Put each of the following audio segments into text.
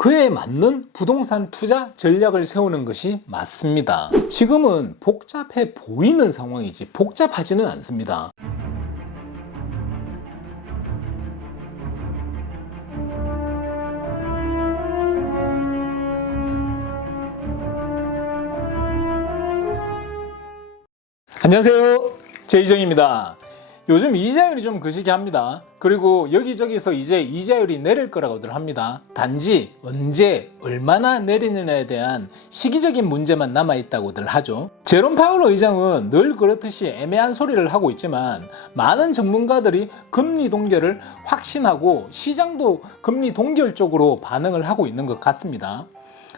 그에 맞는 부동산 투자 전략을 세우는 것이 맞습니다. 지금은 복잡해 보이는 상황이지 복잡하지는 않습니다. 안녕하세요, 제이정입니다. 요즘 이자율이 좀 거시기합니다. 그리고 여기저기서 이제 이자율이 내릴 거라고들 합니다. 단지 언제 얼마나 내리느냐에 대한 시기적인 문제만 남아있다고들 하죠. 제롬 파월 의장은 늘 그렇듯이 애매한 소리를 하고 있지만 많은 전문가들이 금리 동결을 확신하고 시장도 금리 동결 쪽으로 반응을 하고 있는 것 같습니다.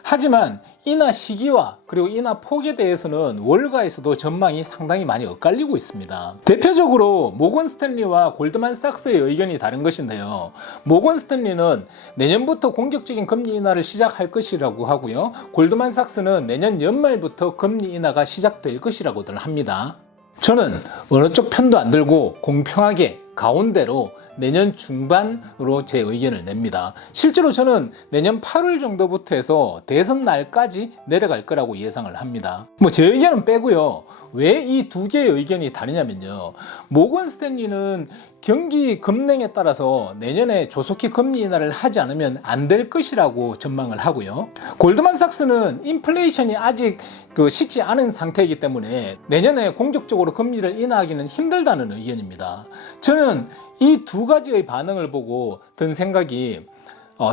하지만 인하 시기와 그리고 인하 폭에 대해서는 월가에서도 전망이 상당히 많이 엇갈리고 있습니다. 대표적으로 모건 스탠리와 골드만삭스의 의견이 다른 것인데요. 모건 스탠리는 내년부터 공격적인 금리 인하를 시작할 것이라고 하고요. 골드만삭스는 내년 연말부터 금리 인하가 시작될 것이라고들 합니다. 저는 어느 쪽 편도 안 들고 공평하게 가운데로 내년 중반으로 제 의견을 냅니다. 실제로 저는 내년 8월 정도부터 해서 대선 날까지 내려갈 거라고 예상을 합니다. 제 의견은 빼고요. 왜 이 두 개의 의견이 다르냐면요. 모건 스탠리는 경기 급냉에 따라서 내년에 조속히 금리 인하를 하지 않으면 안 될 것이라고 전망을 하고요. 골드만삭스는 인플레이션이 아직 식지 않은 상태이기 때문에 내년에 공격적으로 금리를 인하하기는 힘들다는 의견입니다. 저는 이 두 가지의 반응을 보고 든 생각이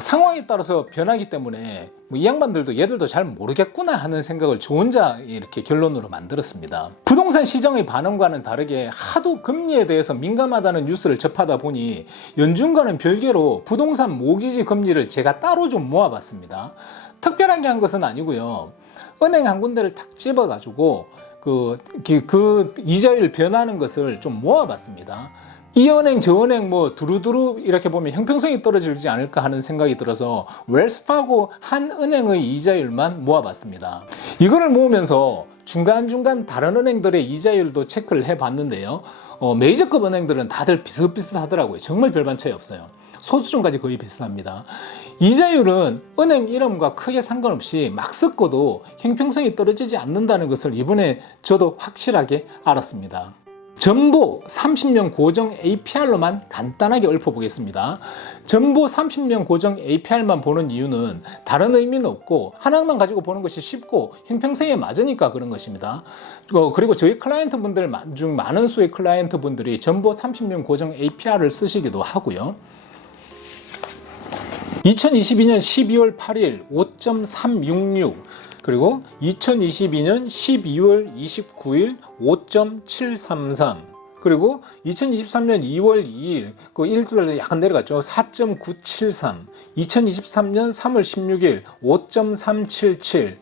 상황에 따라서 변하기 때문에 이 양반들도 얘들도 잘 모르겠구나 하는 생각을 저 혼자 이렇게 결론으로 만들었습니다. 부동산 시장의 반응과는 다르게 하도 금리에 대해서 민감하다는 뉴스를 접하다 보니 연준과는 별개로 부동산 모기지 금리를 제가 따로 좀 모아봤습니다. 특별한 게 한 것은 아니고요. 은행 한 군데를 탁 집어가지고 그 이자율 변하는 것을 좀 모아봤습니다. 이 은행 저 은행 두루두루 이렇게 보면 형평성이 떨어지지 않을까 하는 생각이 들어서 웰스파고 한 은행의 이자율만 모아봤습니다. 이거를 모으면서 중간중간 다른 은행들의 이자율도 체크를 해봤는데요. 메이저급 은행들은 다들 비슷비슷하더라고요. 정말 별반 차이 없어요. 소수점까지 거의 비슷합니다. 이자율은 은행 이름과 크게 상관없이 막 섞어도 형평성이 떨어지지 않는다는 것을 이번에 저도 확실하게 알았습니다. 전보 30년 고정 APR로만 간단하게 읊어보겠습니다. 전보 30년 고정 APR만 보는 이유는 다른 의미는 없고 하나만 가지고 보는 것이 쉽고 형평성에 맞으니까 그런 것입니다. 그리고 저희 클라이언트 분들 중 많은 수의 클라이언트 분들이 전보 30년 고정 APR을 쓰시기도 하고요. 2022년 12월 8일 5.366 그리고 2022년 12월 29일 5.733 그리고 2023년 2월 2일 그 일주일에 약간 내려갔죠. 4.973 2023년 3월 16일 5.377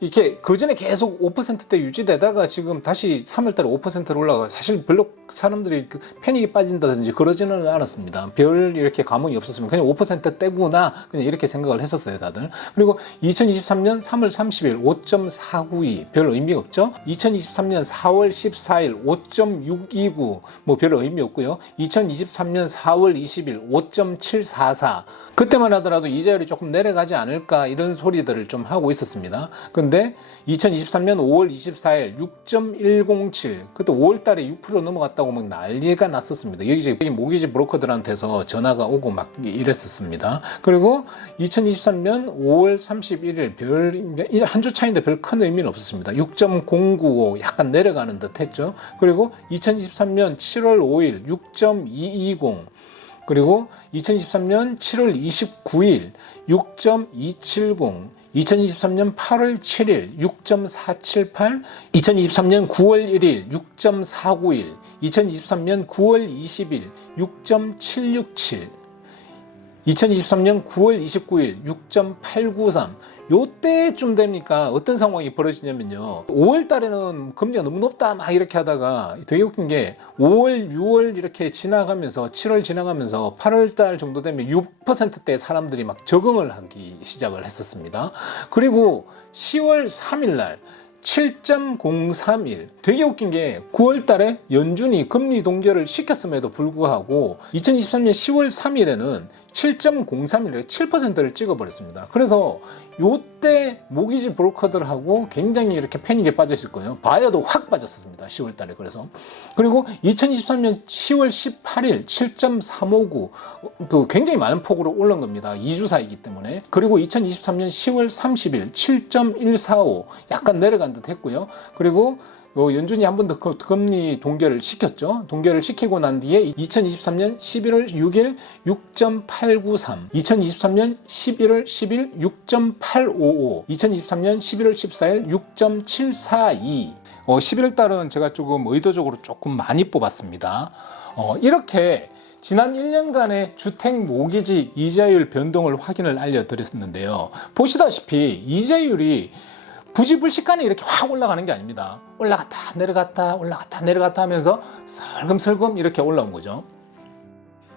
이렇게 그 전에 계속 5%대 유지되다가 지금 다시 3월달에 5%로 올라가 사실 별로 사람들이 패닉이 빠진다든지 그러지는 않았습니다. 별 이렇게 감흥이 없었으면 그냥 5%대구나 그냥 이렇게 생각을 했었어요 다들. 그리고 2023년 3월 30일 5.492 별 의미가 없죠. 2023년 4월 14일 5.629 별 의미 없고요. 2023년 4월 20일 5.744 그때만 하더라도 이자율이 조금 내려가지 않을까 이런 소리들을 좀 하고 있었습니다. 근데 2023년 5월 24일 6.107 그때 5월달에 6% 넘어갔다고 막 난리가 났었습니다. 여기 모기지 브로커들한테서 전화가 오고 막 이랬었습니다. 그리고 2023년 5월 31일 한 주 차이인데 별 큰 의미는 없었습니다. 6.095 약간 내려가는 듯 했죠. 그리고 2023년 7월 5일 6.220 그리고 2023년 7월 29일 6.270 2023년 8월 7일 6.478 2023년 9월 1일 6.491 2023년 9월 20일 6.767 2023년 9월 29일 6.893 요때쯤 되니까 어떤 상황이 벌어지냐면요. 5월 달에는 금리가 너무 높다 막 이렇게 하다가 되게 웃긴 게 5월, 6월 이렇게 지나가면서 7월 지나가면서 8월 달 정도 되면 6%대 사람들이 막 적응을 하기 시작을 했었습니다. 그리고 10월 3일 날 7.031 되게 웃긴 게 9월 달에 연준이 금리 동결을 시켰음에도 불구하고 2023년 10월 3일에는 7.03이렇게 7%를 찍어버렸습니다. 그래서 요때 모기지 브로커들하고 굉장히 이렇게 패닉에 빠졌을 거예요. 바이어도 확 빠졌습니다. 10월 달에. 그리고 2023년 10월 18일 7.359 그 굉장히 많은 폭으로 올라온 겁니다. 2주 사이기 때문에. 그리고 2023년 10월 30일 7.145 약간 내려간 듯 했고요. 그리고 연준이 한 번 더 금리 동결을 시켰죠. 동결을 시키고 난 뒤에 2023년 11월 6일 6.893, 2023년 11월 10일 6.855, 2023년 11월 14일 6.742. 11월 달은 제가 조금 의도적으로 조금 많이 뽑았습니다. 이렇게 지난 1년간의 주택 모기지 이자율 변동을 확인을 알려드렸는데요. 보시다시피 이자율이 부지불식간에 이렇게 확 올라가는 게 아닙니다. 올라갔다 내려갔다 올라갔다 내려갔다 하면서 슬금슬금 이렇게 올라온 거죠.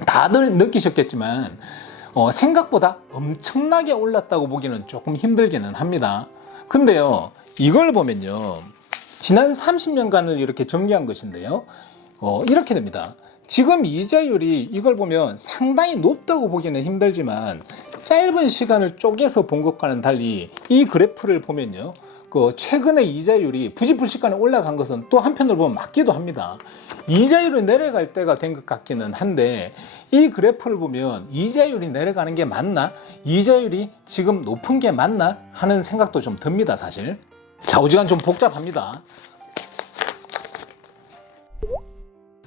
다들 느끼셨겠지만 생각보다 엄청나게 올랐다고 보기는 조금 힘들기는 합니다. 근데요, 이걸 보면요, 지난 30년간을 이렇게 정리한 것인데요, 이렇게 됩니다. 지금 이자율이 이걸 보면 상당히 높다고 보기는 힘들지만 짧은 시간을 쪼개서 본 것과는 달리 이 그래프를 보면요, 최근에 이자율이 부지불식간에 올라간 것은 또 한편으로 보면 맞기도 합니다. 이자율이 내려갈 때가 된 것 같기는 한데 이 그래프를 보면 이자율이 내려가는 게 맞나? 이자율이 지금 높은 게 맞나? 하는 생각도 좀 듭니다, 사실. 좌우지간 좀 복잡합니다.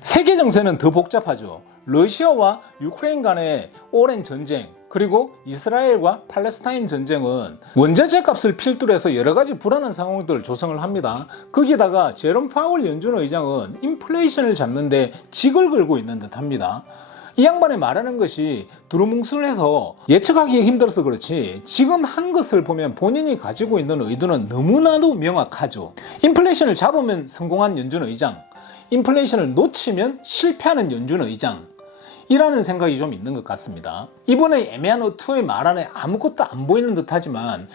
세계 정세는 더 복잡하죠. 러시아와 유크레인 간의 오랜 전쟁, 그리고 이스라엘과 팔레스타인 전쟁은 원자재 값을 필두로 해서 여러 가지 불안한 상황들을 조성을 합니다. 거기다가 제롬 파월 연준 의장은 인플레이션을 잡는데 직을 걸고 있는 듯 합니다. 이 양반이 말하는 것이 두루뭉술해서 예측하기 힘들어서 그렇지 지금 한 것을 보면 본인이 가지고 있는 의도는 너무나도 명확하죠. 인플레이션을 잡으면 성공한 연준 의장, 인플레이션을 놓치면 실패하는 연준 의장, 이라는 생각이 좀 있는 것 같습니다. 이번에 애매한 어투의 말 안에 아무것도 안 보이는 듯 하지만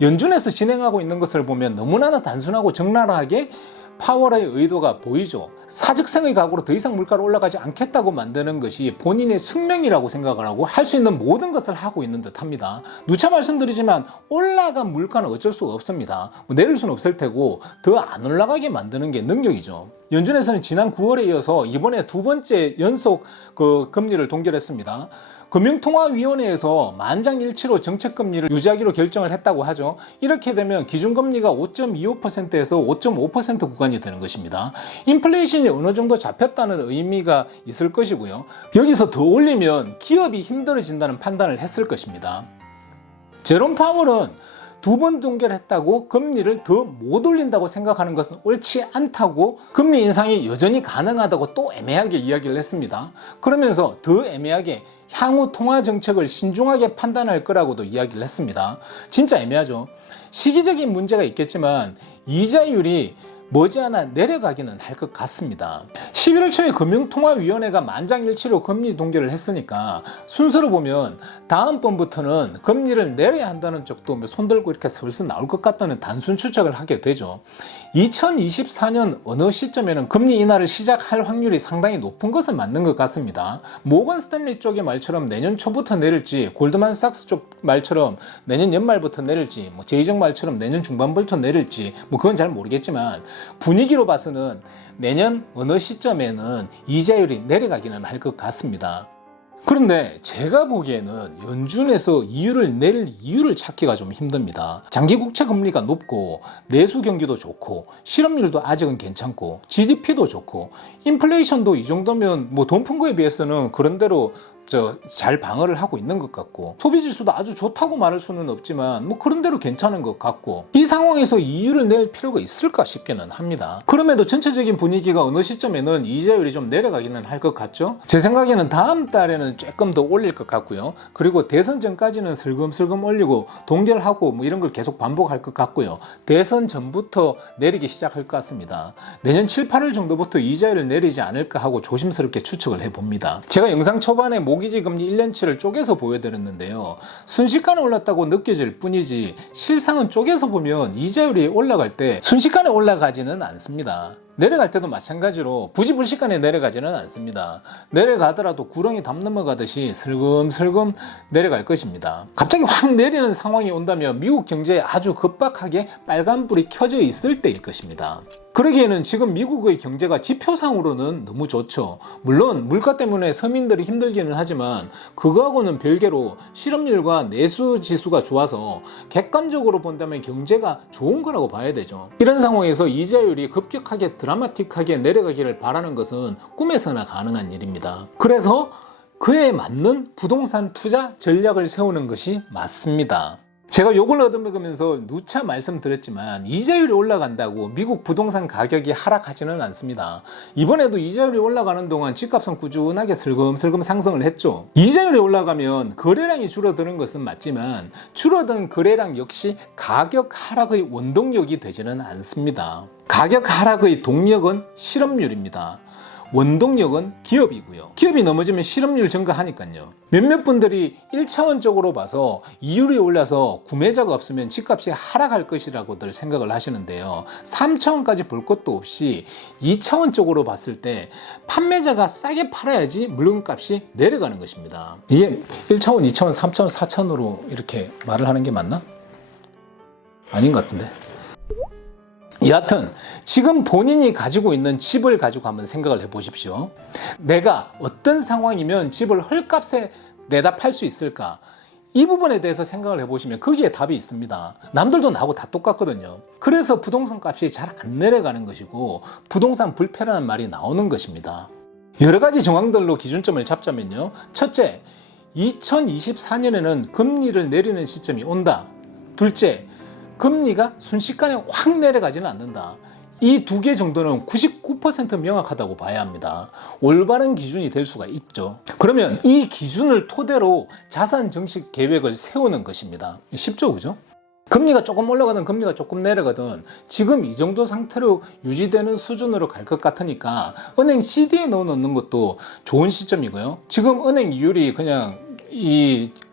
연준에서 진행하고 있는 것을 보면 너무나나 단순하고 적나라하게 파월의 의도가 보이죠. 사직성의 각오로 더 이상 물가로 올라가지 않겠다고 만드는 것이 본인의 숙명이라고 생각을 하고 할 수 있는 모든 것을 하고 있는 듯 합니다. 누차 말씀드리지만 올라간 물가는 어쩔 수가 없습니다. 내릴 수는 없을 테고 더 안 올라가게 만드는 게 능력이죠. 연준에서는 지난 9월에 이어서 이번에 두 번째 연속 금리를 동결했습니다. 금융통화위원회에서 만장일치로 정책금리를 유지하기로 결정을 했다고 하죠. 이렇게 되면 기준금리가 5.25%에서 5.5% 구간이 되는 것입니다. 인플레이션이 어느 정도 잡혔다는 의미가 있을 것이고요. 여기서 더 올리면 기업이 힘들어진다는 판단을 했을 것입니다. 제롬 파월은 두 번 동결했다고 금리를 더 못 올린다고 생각하는 것은 옳지 않다고, 금리 인상이 여전히 가능하다고 또 애매하게 이야기를 했습니다. 그러면서 더 애매하게 향후 통화 정책을 신중하게 판단할 거라고도 이야기를 했습니다. 진짜 애매하죠. 시기적인 문제가 있겠지만 이자율이 머지않아 내려가기는 할 것 같습니다. 11월 초에 금융통화위원회가 만장일치로 금리 동결을 했으니까 순서로 보면 다음번부터는 금리를 내려야 한다는 쪽도 손들고 이렇게 슬슬 나올 것 같다는 단순 추측을 하게 되죠. 2024년 어느 시점에는 금리 인하를 시작할 확률이 상당히 높은 것은 맞는 것 같습니다. 모건 스탠리 쪽의 말처럼 내년 초부터 내릴지, 골드만삭스 쪽 말처럼 내년 연말부터 내릴지, 제이정 말처럼 내년 중반부터 내릴지 그건 잘 모르겠지만 분위기로 봐서는 내년 어느 시점에는 이자율이 내려가기는 할 것 같습니다. 그런데 제가 보기에는 연준에서 이유를 낼 이유를 찾기가 좀 힘듭니다. 장기 국채 금리가 높고 내수 경기도 좋고 실업률도 아직은 괜찮고 GDP도 좋고 인플레이션도 이 정도면 돈 푼 거에 비해서는 그런대로 잘 방어를 하고 있는 것 같고, 소비 지수도 아주 좋다고 말할 수는 없지만 그런 대로 괜찮은 것 같고, 이 상황에서 이유를 낼 필요가 있을까 싶기는 합니다. 그럼에도 전체적인 분위기가 어느 시점에는 이자율이 좀 내려가기는 할 것 같죠. 제 생각에는 다음 달에는 조금 더 올릴 것 같고요. 그리고 대선 전까지는 슬금슬금 올리고 동결하고 이런 걸 계속 반복할 것 같고요. 대선 전부터 내리기 시작할 것 같습니다. 내년 7, 8월 정도부터 이자율을 내리지 않을까 하고 조심스럽게 추측을 해봅니다. 제가 영상 초반에 모기지 금리 1년치를 쪼개서 보여드렸는데요. 순식간에 올랐다고 느껴질 뿐이지 실상은 쪼개서 보면 이자율이 올라갈 때 순식간에 올라가지는 않습니다. 내려갈 때도 마찬가지로 부지불식간에 내려가지는 않습니다. 내려가더라도 구렁이 담 넘어가듯이 슬금슬금 내려갈 것입니다. 갑자기 확 내리는 상황이 온다면 미국 경제에 아주 급박하게 빨간불이 켜져 있을 때일 것입니다. 그러기에는 지금 미국의 경제가 지표상으로는 너무 좋죠. 물론 물가 때문에 서민들이 힘들기는 하지만 그거하고는 별개로 실업률과 내수 지수가 좋아서 객관적으로 본다면 경제가 좋은 거라고 봐야 되죠. 이런 상황에서 이자율이 급격하게 드라마틱하게 내려가기를 바라는 것은 꿈에서나 가능한 일입니다. 그래서 그에 맞는 부동산 투자 전략을 세우는 것이 맞습니다. 제가 욕을 얻어먹으면서 누차 말씀드렸지만 이자율이 올라간다고 미국 부동산 가격이 하락하지는 않습니다. 이번에도 이자율이 올라가는 동안 집값은 꾸준하게 슬금슬금 상승을 했죠. 이자율이 올라가면 거래량이 줄어드는 것은 맞지만 줄어든 거래량 역시 가격 하락의 원동력이 되지는 않습니다. 가격 하락의 동력은 실업률입니다. 원동력은 기업이고요. 기업이 넘어지면 실업률 증가하니까요. 몇몇 분들이 1차원적으로 봐서 이율이 올라서 구매자가 없으면 집값이 하락할 것이라고들 생각을 하시는데요. 3차원까지 볼 것도 없이 2차원적으로 봤을 때 판매자가 싸게 팔아야지 물건값이 내려가는 것입니다. 이게 1차원, 2차원, 3차원, 4차원으로 이렇게 말을 하는 게 맞나? 아닌 것 같은데. 여하튼 지금 본인이 가지고 있는 집을 가지고 한번 생각을 해보십시오. 내가 어떤 상황이면 집을 헐값에 내다 팔 수 있을까? 이 부분에 대해서 생각을 해보시면 거기에 답이 있습니다. 남들도 나하고 다 똑같거든요. 그래서 부동산 값이 잘 안 내려가는 것이고 부동산 불패라는 말이 나오는 것입니다. 여러 가지 정황들로 기준점을 잡자면요. 첫째, 2024년에는 금리를 내리는 시점이 온다. 둘째, 금리가 순식간에 확 내려가지는 않는다. 이 두 개 정도는 99% 명확하다고 봐야 합니다. 올바른 기준이 될 수가 있죠. 그러면 이 기준을 토대로 자산 증식 계획을 세우는 것입니다. 쉽죠, 그죠? 금리가 조금 올라가든 금리가 조금 내려가든 지금 이 정도 상태로 유지되는 수준으로 갈 것 같으니까 은행 CD에 넣어놓는 것도 좋은 시점이고요. 지금 은행 이율이 그냥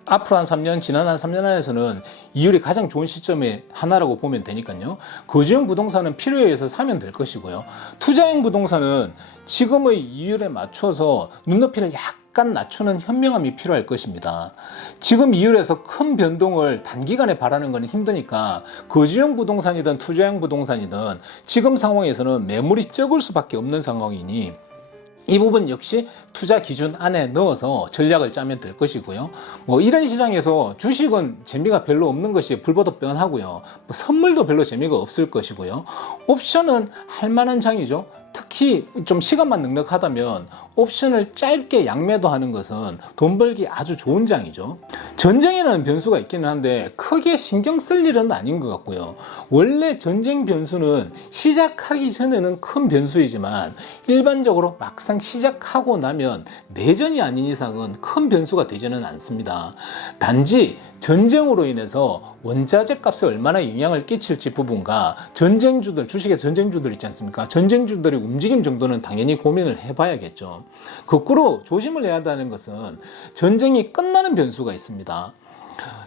앞으로 한 3년, 지난 한 3년 안에서는 이율이 가장 좋은 시점의 하나라고 보면 되니까요. 거주형 부동산은 필요에 의해서 사면 될 것이고요. 투자형 부동산은 지금의 이율에 맞춰서 눈높이를 약간 낮추는 현명함이 필요할 것입니다. 지금 이율에서 큰 변동을 단기간에 바라는 건 힘드니까 거주형 부동산이든 투자형 부동산이든 지금 상황에서는 매물이 적을 수밖에 없는 상황이니 이 부분 역시 투자 기준 안에 넣어서 전략을 짜면 될 것이고요. 이런 시장에서 주식은 재미가 별로 없는 것이 불보듯 뻔하고요. 선물도 별로 재미가 없을 것이고요. 옵션은 할 만한 장이죠. 특히 좀 시간만 넉넉하다면 옵션을 짧게 양매도 하는 것은 돈 벌기 아주 좋은 장이죠. 전쟁이라는 변수가 있기는 한데 크게 신경 쓸 일은 아닌 것 같고요. 원래 전쟁 변수는 시작하기 전에는 큰 변수이지만 일반적으로 막상 시작하고 나면 내전이 아닌 이상은 큰 변수가 되지는 않습니다. 단지 전쟁으로 인해서 원자재 값에 얼마나 영향을 끼칠지 부분과 전쟁주들, 주식의 전쟁주들 있지 않습니까? 전쟁주들의 움직임 정도는 당연히 고민을 해봐야겠죠. 거꾸로 조심을 해야 한다는 것은 전쟁이 끝나는 변수가 있습니다.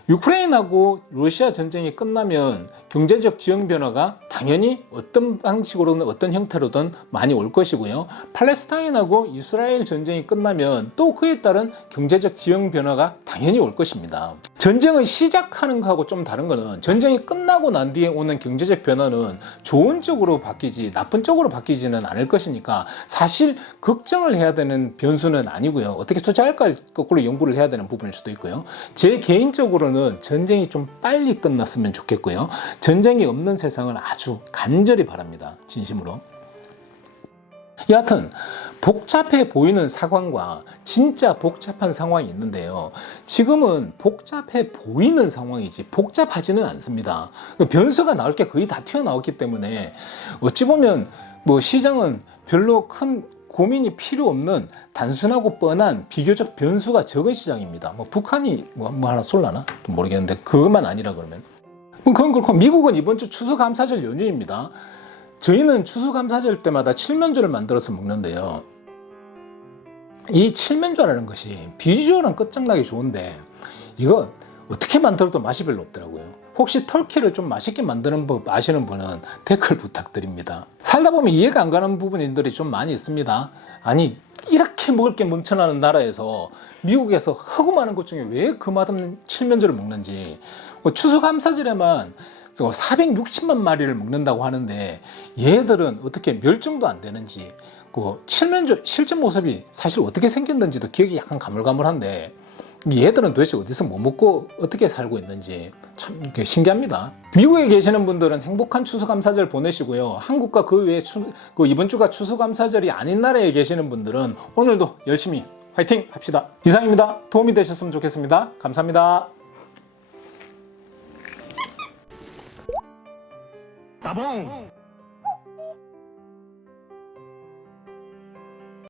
유크레인하고 러시아 전쟁이 끝나면 경제적 지형 변화가 당연히 어떤 방식으로든 어떤 형태로든 많이 올 것이고요. 팔레스타인하고 이스라엘 전쟁이 끝나면 또 그에 따른 경제적 지형 변화가 당연히 올 것입니다. 전쟁을 시작하는 거하고 좀 다른 거는 전쟁이 끝나고 난 뒤에 오는 경제적 변화는 좋은 쪽으로 바뀌지 나쁜 쪽으로 바뀌지는 않을 것이니까 사실 걱정을 해야 되는 변수는 아니고요. 어떻게 투자할까 거꾸로 연구를 해야 되는 부분일 수도 있고요. 제 개인적으로는 전쟁이 좀 빨리 끝났으면 좋겠고요. 전쟁이 없는 세상을 아주 간절히 바랍니다. 진심으로. 여하튼 복잡해 보이는 상황과 진짜 복잡한 상황이 있는데요. 지금은 복잡해 보이는 상황이지 복잡하지는 않습니다. 변수가 나올 게 거의 다 튀어나왔기 때문에 어찌 보면 시장은 별로 큰 고민이 필요 없는 단순하고 뻔한 비교적 변수가 적은 시장입니다. 북한이 하나 쏠라나? 모르겠는데 그것만 아니라 그러면. 그건 그렇고 미국은 이번 주 추수감사절 연휴입니다. 저희는 추수감사절 때마다 칠면조를 만들어서 먹는데요. 이 칠면조라는 것이 비주얼은 끝장나기 좋은데 이거 어떻게 만들어도 맛이 별로 없더라고요. 혹시 터키를 좀 맛있게 만드는 법 아시는 분은 댓글 부탁드립니다. 살다 보면 이해가 안 가는 부분들이 좀 많이 있습니다. 아니 이렇게 먹을 게 넘쳐나는 나라에서 미국에서 하고 많은 것 중에 왜 그 맛없는 칠면조를 먹는지, 추수감사절에만 460만 마리를 먹는다고 하는데 얘들은 어떻게 멸종도 안 되는지, 그 칠면조 실제 모습이 사실 어떻게 생겼는지도 기억이 약간 가물가물한데 얘들은 도대체 어디서 뭐 먹고 어떻게 살고 있는지 참 신기합니다. 미국에 계시는 분들은 행복한 추수감사절 보내시고요. 한국과 그 외에 이번 주가 추수감사절이 아닌 나라에 계시는 분들은 오늘도 열심히 화이팅 합시다. 이상입니다. 도움이 되셨으면 좋겠습니다. 감사합니다. 따봉!